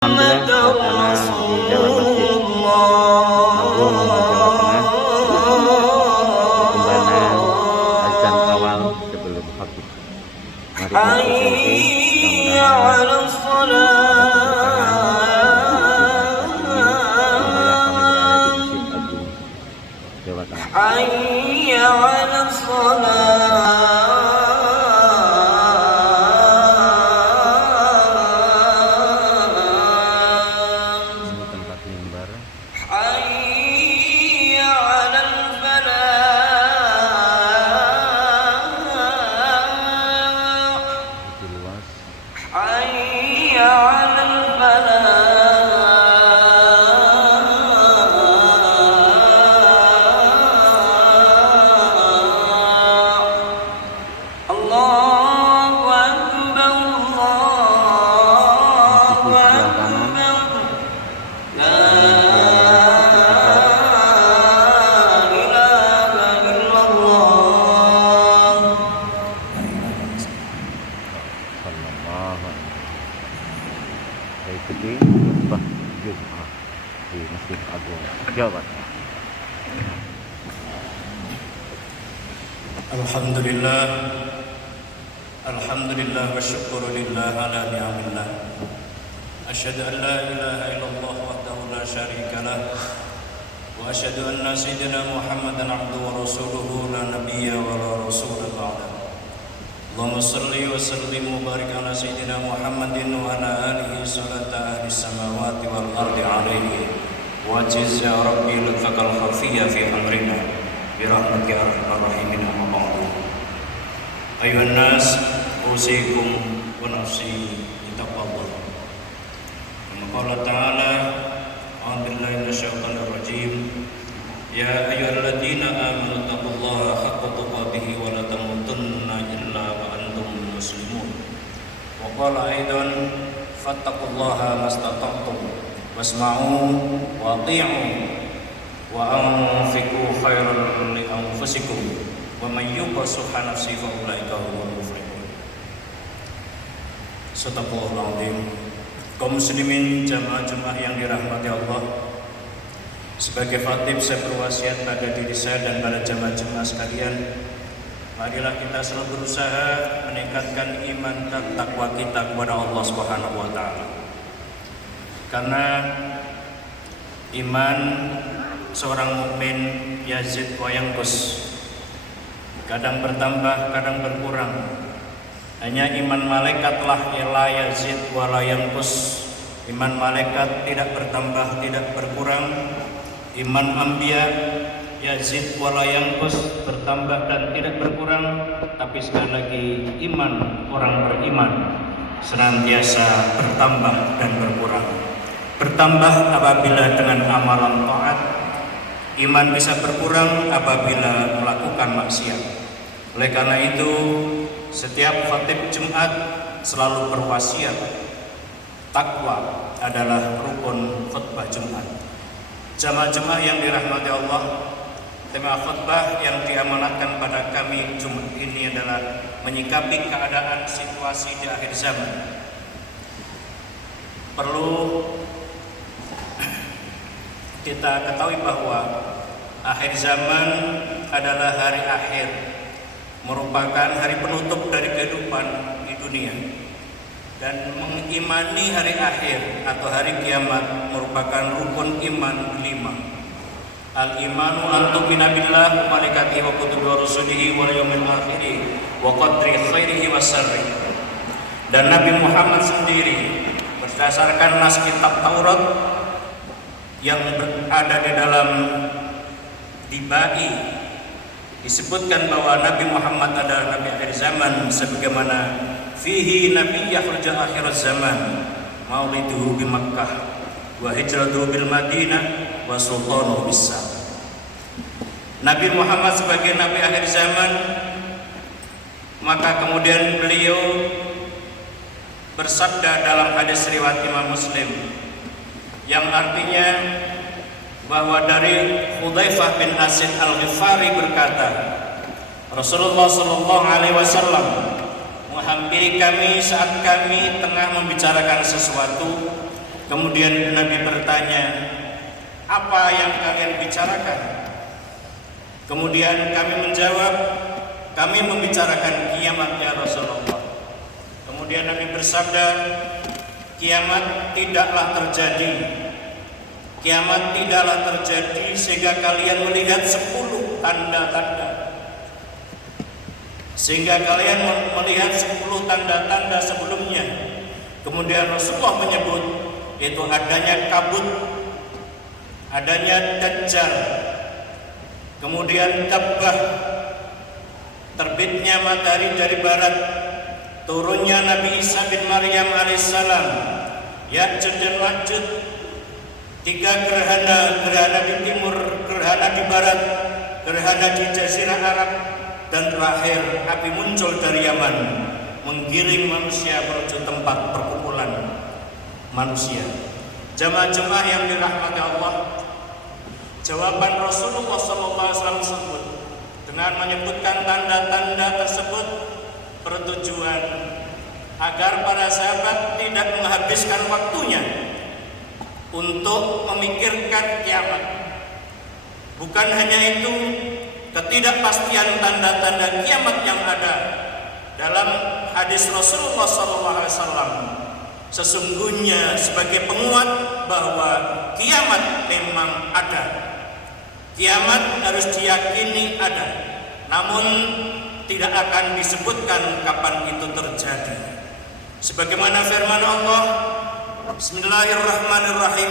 Alhamdulillah suasana di dalam Masjid Agung Jawa Tengah berkumandang azan awal sebelum khatib. Mari kita ikuti, mudah-mudahan ada keberkahan di saat ini. Alhamdulillah kami berada di Masjid Agung Jawa Tengah. Ikuti khutbah Jumat di Masjid Agung Jawa Tengah. Alhamdulillah wa syukurulillah ala ni'amillah. Asyhadu an la ilaha illallah wahdahu la syarika lah wa asyhadu anna sayyidina Muhammadan abduhu wa rasuluhu la nabiyya wa la rasula ba'da. Allahumma salli wa sallim wa barik ala sayyidina Muhammadin wa ala alihi salata ahli samawati wal ardi alaihi wa ajiz ya rabbi lutfakal khafiyya fi amrina bi rahmatika arhamar rahimin amma ba'du. Ayuhan nas usikum wa nafsi bitaqwallah. Kama qala ta'ala a'udzu billahi minasyaitonir rajim. Ya ayyuhalladzina amanu taqullaha haqqa tuqatih wa la tamutunna illa wa antum muslimun. Wa qala aidan fattaqullaha mastata'tum wasma'u wa ati'u wa anfiqu khairan li anfusikum wa may yuqa shuhha nafsihi fa ulaika humul muflihun. Sadaqallahul azim. Kaum muslimin jamaah yang dirahmati Allah, sebagai khatib saya berwasiat pada diri saya dan pada jamaah sekalian, marilah kita selalu berusaha meningkatkan iman dan takwa kita kepada Allah Subhanahu wa taala. Karena iman seorang mukmin yazid wa yanqus, kadang bertambah, kadang berkurang. Hanya iman malaikatlah la yazid wa la yanqus. Iman malaikat tidak bertambah, tidak berkurang. Iman anbiya yazid wa la yanqus, bertambah dan tidak berkurang. Tapi sekali lagi iman orang beriman senantiasa bertambah dan berkurang. Bertambah apabila dengan amalan taat, iman bisa berkurang apabila melakukan maksiat. Oleh karena itu, setiap khatib Jumat selalu berwasiat, takwa adalah rukun khutbah Jumat. Jamaah-jamaah yang dirahmati Allah, tema khutbah yang diamanatkan pada kami Jumat ini adalah menyikapi keadaan situasi di akhir zaman. Perlu kita ketahui bahwa akhir zaman adalah hari akhir, merupakan hari penutup dari kehidupan di dunia. Dan mengimani hari akhir atau hari kiamat merupakan rukun iman kelima. Al-imanu an tu'mina billahi wa malaikatihi wa kutubihi wa rusulihi wal yawmil akhir wa qadri khairihi wa syarrihi. Dan Nabi Muhammad sendiri berdasarkan nas kitab Taurat yang berada di dalam dibai, disebutkan bahwa Nabi Muhammad adalah Nabi akhir zaman, sebagaimana fihi nabiyyul akhir zaman mauliduhu bi Makkah wa hijratuhu bil Madinah wa sultanuhu bis Syam. Nabi Muhammad sebagai Nabi akhir zaman, maka kemudian beliau bersabda dalam hadis riwayat Imam Muslim yang artinya bahwa dari Hudzaifah bin Asid Al-Ghifari berkata, Rasulullah sallallahu alaihi wasallam menghampiri kami saat kami tengah membicarakan sesuatu, Kemudian Nabi bertanya, apa yang kalian bicarakan? Kemudian kami menjawab, kami membicarakan kiamat ya Rasulullah. Kemudian Nabi bersabda, kiamat tidaklah terjadi. Kiamat tidaklah terjadi sehingga kalian melihat 10 tanda-tanda. Sehingga kalian melihat 10 tanda-tanda sebelumnya. Kemudian Rasulullah menyebut yaitu adanya kabut, adanya Dajjal, kemudian Dabbah, terbitnya matahari dari barat, turunnya Nabi Isa bin Maryam alaihissalam, Ya'juj dan Ma'juj, 3 gerhana, gerhana di timur, gerhana di barat, gerhana di Jazirah Arab, dan terakhir api muncul dari Yaman, menggiring manusia menuju tempat perkumpulan manusia. Jamaah-jamaah yang dirahmati Allah, jawaban Rasulullah SAW tersebut dengan menyebutkan tanda-tanda tersebut bertujuan agar para sahabat tidak menghabiskan waktunya untuk memikirkan kiamat. Bukan hanya itu, ketidakpastian tanda-tanda kiamat yang ada dalam hadis Rasulullah SAW sesungguhnya sebagai penguat bahwa kiamat memang ada. Kiamat harus diyakini ada, namun tidak akan disebutkan kapan itu terjadi. Sebagaimana firman Allah, Bismillahirrahmanirrahim,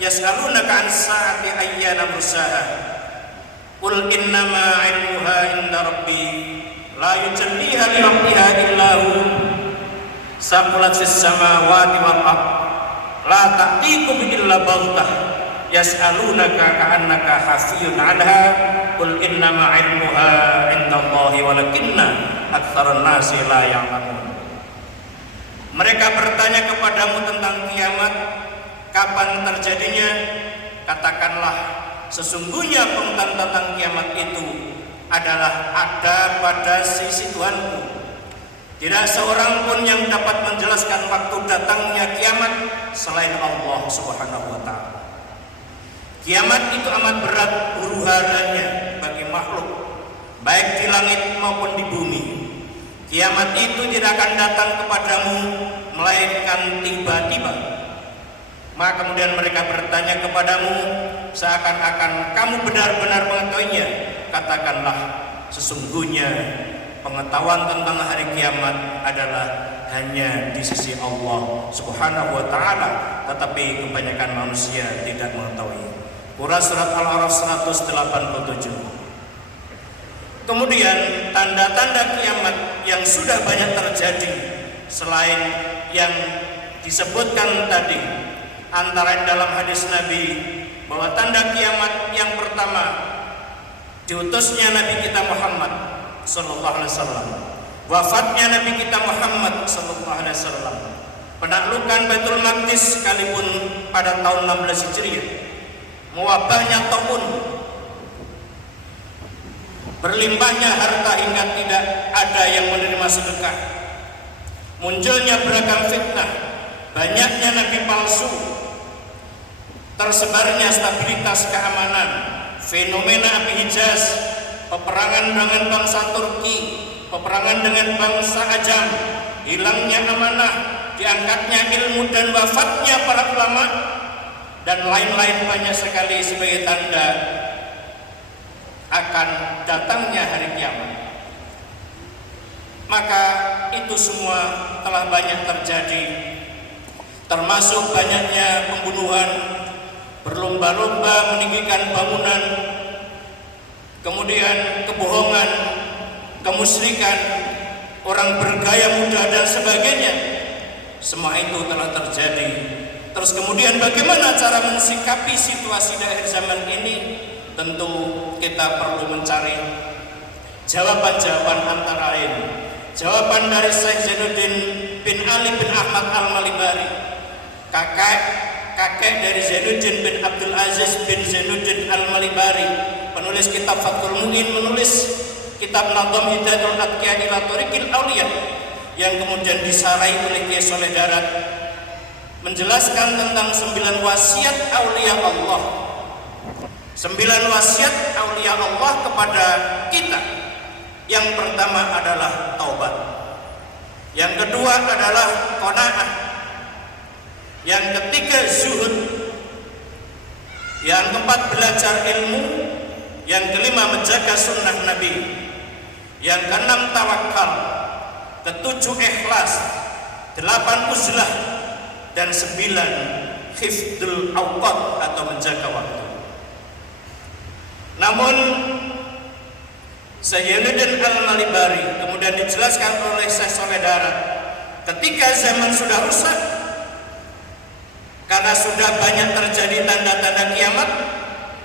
yas'alunaka an sa'ati ayyana mursaha. Qul innama 'ilmuha 'inda rabbi la yujalliha li waqtiha illa hu. Saqulat fis samawati wal ard la ta'tikum illa baghtah yas'alunaka ka'annaka hafiyun 'anha qul innama 'ilmuha 'indallahi walakinna aktsaran nasi la ya'lamun. Mereka bertanya kepadamu tentang kiamat, kapan terjadinya? Katakanlah, sesungguhnya pengetahuan tentang kiamat itu adalah ada pada sisi Tuhanku. Tidak seorang pun yang dapat menjelaskan waktu datangnya kiamat selain Allah Subhanahu wa ta'ala. Kiamat itu amat berat huru-haranya bagi makhluk, baik di langit maupun di bumi. Kiamat itu tidak akan datang kepadamu melainkan tiba-tiba. Maka kemudian mereka bertanya kepadamu seakan-akan kamu benar-benar mengetahuinya. Katakanlah, sesungguhnya pengetahuan tentang hari kiamat adalah hanya di sisi Allah Subhanahu wa ta'ala, tetapi kebanyakan manusia tidak mengetahui. Quran surat Al-A'raf 187. Kemudian tanda-tanda kiamat yang sudah banyak terjadi selain yang disebutkan tadi, antara dalam hadis Nabi bahwa tanda kiamat yang pertama diutusnya Nabi kita Muhammad sallallahu alaihi wasallam, wafatnya Nabi kita Muhammad sallallahu alaihi wasallam, penaklukan Baitul Maqdis sekalipun pada tahun 16 Hijriah, mewabahnya taun, berlimpahnya harta hingga tidak ada yang menerima sedekah, munculnya beragam fitnah, banyaknya nabi palsu, tersebarnya stabilitas keamanan, fenomena api Hijaz, peperangan dengan bangsa Turki, peperangan dengan bangsa Ajam, hilangnya amanah, diangkatnya ilmu dan wafatnya para ulama, dan lain-lain banyak sekali sebagai tanda akan datangnya hari kiamat. Maka itu semua telah banyak terjadi, termasuk banyaknya pembunuhan, berlomba-lomba meninggikan bangunan, kemudian kebohongan, kemusyrikan, orang bergaya muda dan sebagainya. Semua itu telah terjadi. Terus kemudian bagaimana cara mensikapi situasi di akhir zaman ini? Tentu kita perlu mencari jawaban-jawaban antara lain. Jawaban dari Syekh Zainuddin bin Ali bin Ahmad Al-Malibari, kakek dari Zainuddin bin Abdul Aziz bin Zainuddin Al-Malibari, penulis kitab Fathul Mu'in, menulis kitab Nadham Hidayatul Atqiya ila Thariqil Auliya, yang kemudian disarai oleh Kiai Soleh Darat. menjelaskan tentang 9 wasiat aulia Allah. 9 wasiat aulia Allah kepada kita. Yang pertama adalah taubat. Yang kedua adalah qanaah. Yang ketiga zuhud. Yang keempat belajar ilmu. Yang kelima menjaga sunnah Nabi. Yang keenam tawakal. Ketujuh ikhlas. 8 uzlah. Dan 9 hifdzul awqat atau menjaga waktu. Namun Sayyidina Al-Malibari kemudian dijelaskan oleh Syekh Saleh Darat, ketika zaman sudah rusak karena sudah banyak terjadi tanda-tanda kiamat,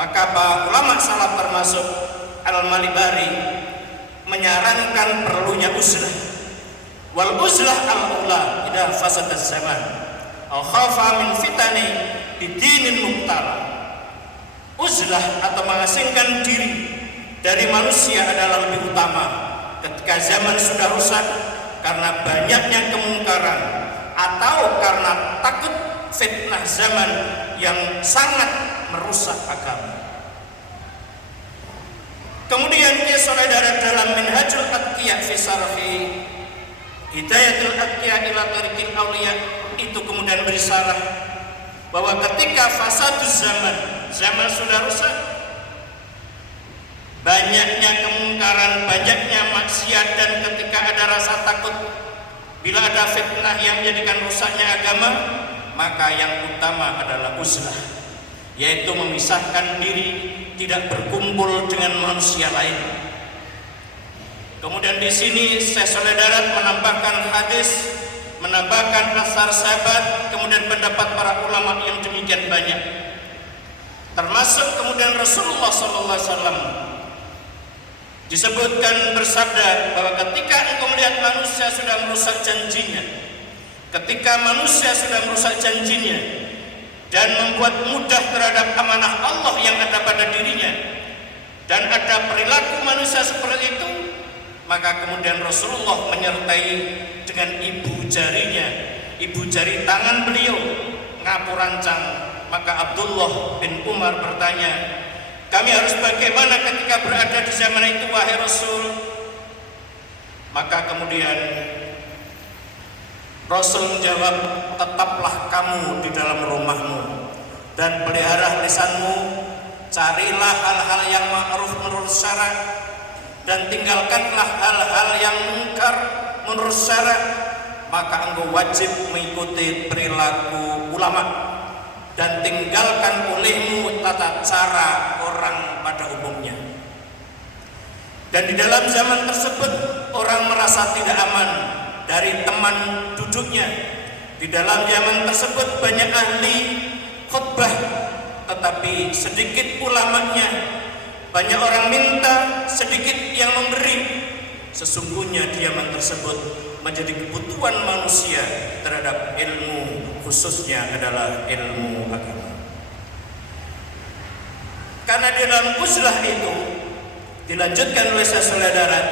maka para ulama salaf termasuk Al-Malibari menyarankan perlunya uzlah. Wal uzlah al-ula idza fasada zaman au khafa min fitani bidinin mubtala. Uzlah atau mengasingkan diri dari manusia adalah lebih utama ketika zaman sudah rusak karena banyaknya kemungkaran atau karena takut fitnah zaman yang sangat merusak agama. Kemudian dia saudara dalam Minhajul Atqiya fi Sarhi Hidayatul Atqiya ila Tariqil Auliya itu kemudian berisyarat bahwa ketika fasaduz zaman sudah rusak, banyaknya kemungkaran, banyaknya maksiat, dan ketika ada rasa takut bila ada fitnah yang menjadikan rusaknya agama, maka yang utama adalah uzlah, yaitu memisahkan diri, tidak berkumpul dengan manusia lain. Kemudian di sini Syekh Saleh Darat menambahkan hadis, menambahkan asar sahabat, kemudian pendapat para ulama yang demikian banyak, termasuk kemudian Rasulullah SAW disebutkan bersabda bahwa ketika engkau melihat manusia sudah merusak janjinya, ketika manusia sudah merusak janjinya dan membuat mudah terhadap amanah Allah yang ada pada dirinya, dan ada perilaku manusia seperti itu, maka kemudian Rasulullah menyertai dengan ibu jarinya, ibu jari tangan beliau ngapurancang. Maka Abdullah bin Umar bertanya, kami harus bagaimana ketika berada di zaman itu wahai Rasul? Maka kemudian Rasul menjawab, tetaplah kamu di dalam rumahmu dan pelihara lisanmu, carilah hal-hal yang ma'ruf menurut syara dan tinggalkanlah hal-hal yang mungkar menurut syara. Maka engkau wajib mengikuti perilaku ulama dan tinggalkan olehmu tata cara orang pada umumnya. Dan di dalam zaman tersebut orang merasa tidak aman dari teman duduknya. Di dalam zaman tersebut banyak ahli khutbah tetapi sedikit ulamanya. Banyak orang minta, sedikit yang memberi. Sesungguhnya di zaman tersebut menjadi kebutuhan manusia terhadap ilmu, khususnya adalah ilmu agama. Karena di dalam uzlah itu dilanjutkan oleh Syekh Saleh Darat,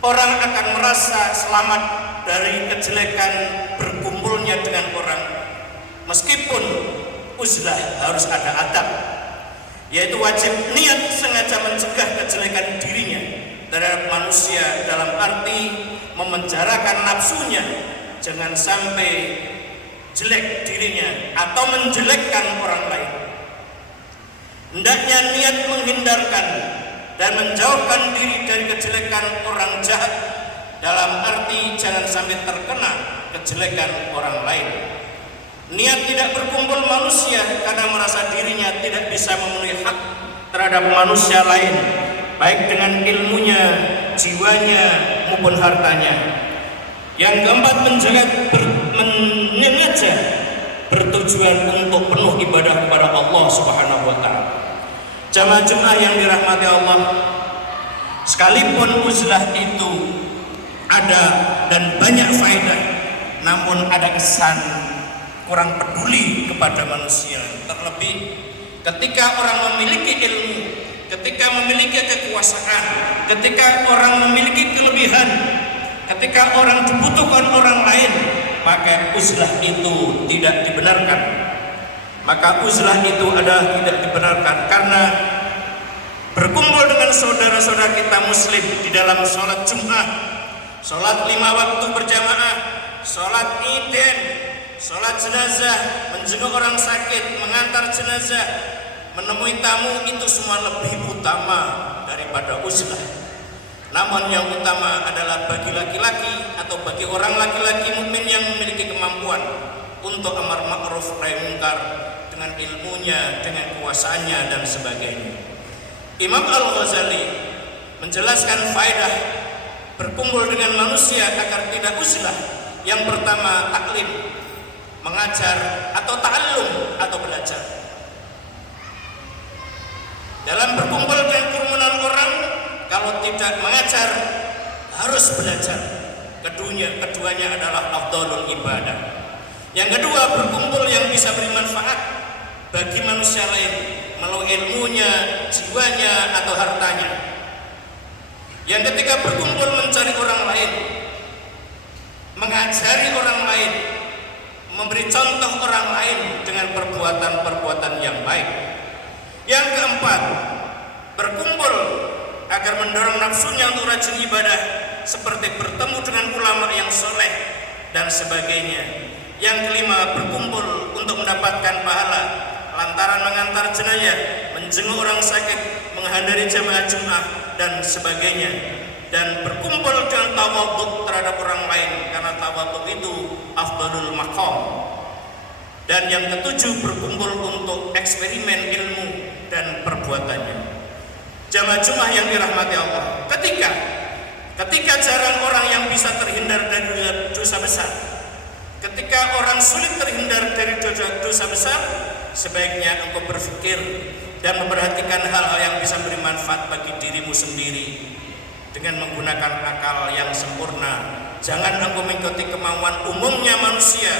orang akan merasa selamat dari kejelekan berkumpulnya dengan orang, meskipun uzlah harus ada adab, yaitu wajib niat sengaja mencegah kejelekan dirinya terhadap manusia, dalam arti memenjarakan nafsunya, jangan sampai jelek dirinya atau menjelekkan orang lain. Hendaknya niat menghindarkan dan menjauhkan diri dari kejelekan orang jahat, dalam arti jangan sampai terkena kejelekan orang lain. Niat tidak berkumpul manusia karena merasa dirinya tidak bisa memenuhi hak terhadap manusia lain, baik dengan ilmunya, jiwanya maupun hartanya. Yang keempat, menyengaja bertujuan untuk penuh ibadah kepada Allah Subhanahu wa taala. Jamaah-jamaah yang dirahmati Allah, sekalipun uzlah itu ada dan banyak faedah, namun ada kesan kurang peduli kepada manusia. Terlebih ketika orang memiliki ilmu, ketika memiliki kekuasaan, ketika orang memiliki kelebihan, ketika orang dibutuhkan orang lain, maka uzlah itu tidak dibenarkan. Maka uzlah itu adalah tidak dibenarkan karena berkumpul dengan saudara-saudara kita muslim di dalam sholat Jumat, sholat 5 waktu berjamaah, sholat Idin, sholat jenazah, menjenguk orang sakit, mengantar jenazah, menemui tamu, itu semua lebih utama daripada uzlah. Namun yang utama adalah bagi laki-laki atau bagi orang laki-laki mukmin yang memiliki kemampuan untuk amar ma'ruf nahi munkar dengan ilmunya, dengan kuasanya dan sebagainya. Imam Al-Ghazali menjelaskan faedah berkumpul dengan manusia agar tidak uzlah. Yang pertama, taklim, mengajar atau ta'allum atau belajar. Dalam berkumpul dengan kerumunan orang, kalau tidak mengajar harus belajar. Keduanya adalah afdhalul ibadah. Yang kedua, berkumpul yang bisa beri manfaat bagi manusia lain melalui ilmunya, jiwanya atau hartanya. Yang ketiga, berkumpul mencari orang lain, mengajari orang lain, memberi contoh orang lain dengan perbuatan-perbuatan yang baik. Yang keempat, berkumpul agar mendorong nafsunya untuk rajin ibadah seperti bertemu dengan ulama yang soleh dan sebagainya. Yang kelima, berkumpul untuk mendapatkan pahala lantaran mengantar jenazah, menjenguk orang sakit, menghadiri jamaah Jumat dan sebagainya. Dan berkumpul dengan tawadhu terhadap orang lain karena tawadhu itu afdalul maqam. Dan yang ketujuh, berkumpul untuk eksperimen ilmu dan perbuatannya. Jamaah Jumat yang dirahmati Allah, ketika jarang orang yang bisa terhindar dari dosa besar, ketika orang sulit terhindar dari dosa besar, sebaiknya engkau berpikir dan memperhatikan hal-hal yang bisa beri manfaat bagi dirimu sendiri dengan menggunakan akal yang sempurna. Jangan engkau mengikuti kemauan umumnya manusia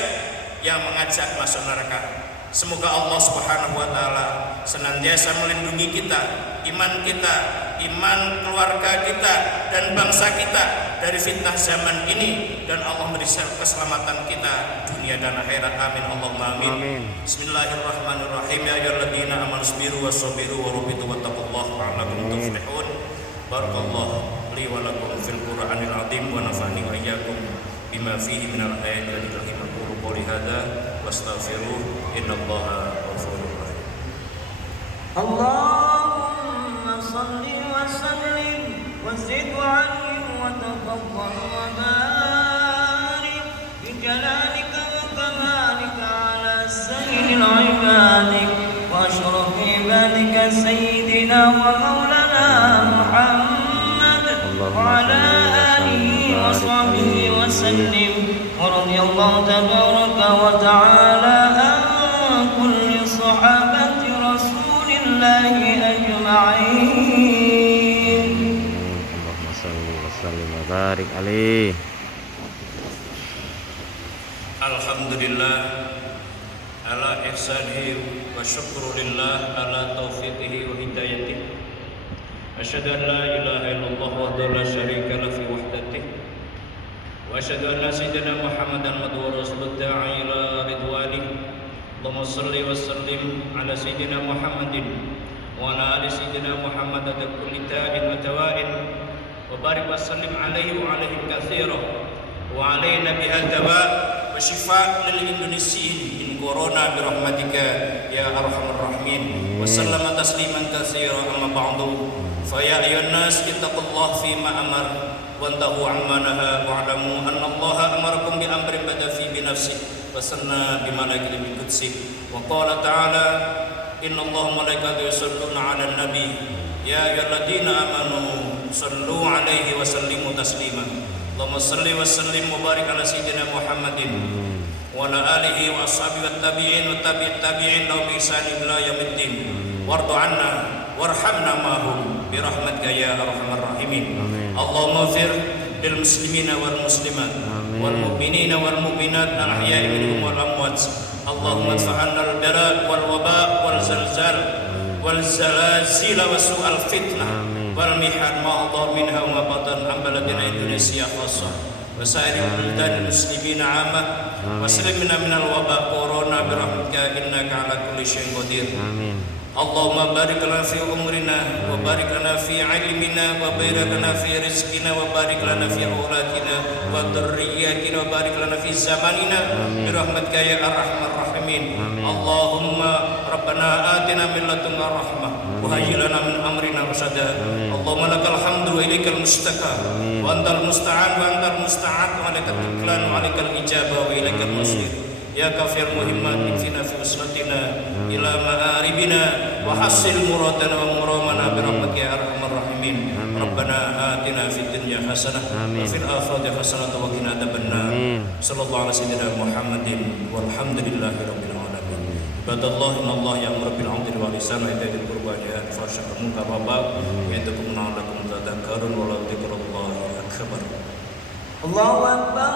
yang mengajak masuk neraka. Semoga Allah Subhanahu wa taala senantiasa melindungi kita, iman keluarga kita dan bangsa kita dari fitnah zaman ini, dan Allah memberi keselamatan kita dunia dan akhirat. Amin Allahumma amin. Bismillahirrahmanirrahim. Ya ayyuhalladzina amanu sabiru wasabiru warabitu wattaqullaha la'allakum tuflihun. Barakallahu li wa lakum fil Qur'anil azim wa nafa'ani wa iyyakum bima fihi minal ayatil hakim. Aqulu qouli hadza wastaghfiruh innallaha ghafurur rahim. Allahumma salli wa sallim wa zid wa 'alim wa tafaddal wa barik bi jalalika wa kamalika 'ala sayyidil 'ibadik wa asyrafil ibadika sayyidina wa maulana Muhammad wa 'ala alihi wa sahbihi wa sallim. ورضي الله تبارك وتعالى عن كل صحابة رسول الله أجمعين. اللهم صل وسلم وبارك عليه. Alhamdulillah ala ihsanihi wa syukrulillah ala taufiqihi wa hidayatihi. Asyhadu an la ilaha illallah wahdahu la syarika lahu fi wahdatihi. وأشهد أن سيدنا محمدا عبده ورسوله الداعي إلى رضوانه. اللهم صل وسلم على سيدنا محمد وعلى آل سيدنا محمد كل تاء وتواء وبارك وسلم عليه وعليهم كثيرا وعلينا بها الدواء وشفاء للإندونيسيين من كورونا برحمتك يا أرحم الراحمين وسلم تسليما كثيرا. أما بعد فيا أيها الناس اتقوا الله فيما أمر وانتهوا عما نهى واعلموا ان الله امركم بامر بدا فيه بنفسه وسنى بملائكته بالقدس وقال تعالى ان الله وملائكته يصلون على النبي يا ايها الذين امنوا صلوا عليه وسلموا تسليما. اللهم صل وسلم وبارك على سيدنا محمد وعلى اله واصحابه والتابعين وتابع التابعين لهم باحسان الى يوم الدين وارض عنا وارحمنا معهم برحمتك يا ارحم الراحمين. اللهم اغفر للمسلمين والمسلمات والمؤمنين والمؤمنات الاحياء منهم والاموات. اللهم ادفع عنا البلاء والوباء والزلزال والزلازل وسوء الفتنه والمحن ما ظهر منها وما بطن عن بلدنا اندونيسيا خاصه وسائر بلدان المسلمين عامة وسلمنا من الوباء كورونا برحمتك إنك على كل شيء قدير. Amin. اللهم بارك لنا في عمرنا وبارك لنا في علمنا وبارك لنا في رزقنا وبارك لنا في أولادنا وذرياتنا وبارك لنا في زماننا برحمتك يا أرحم الراحمين. اللهم ربنا آتنا من لدنك رحمة وهيئ لنا من أمرنا رشدا. اللهم لك الحمد وإليك المشتكى وأنت المستعان وأنت المستعان وعليك التكلان وعليك الإجابة وإليك المصير. يا كافي المهمات اكفنا في أسرتنا إلى مآربنا وحصل مرادنا ومرامنا برحمتك يا أرحم الراحمين. ربنا آتنا في الدنيا حسنة وفي الآخرة حسنة وقنا عذاب النار. صلى الله على سيدنا محمد والحمد لله رب العالمين. عباد الله إن الله يأمر بالعدل والإحسان وإيتاء ذي القربى وينهى عن الفحشاء والمنكر والبغي يعظكم لعلكم تذكرون ولذكر الله أكبر. الله أكبر.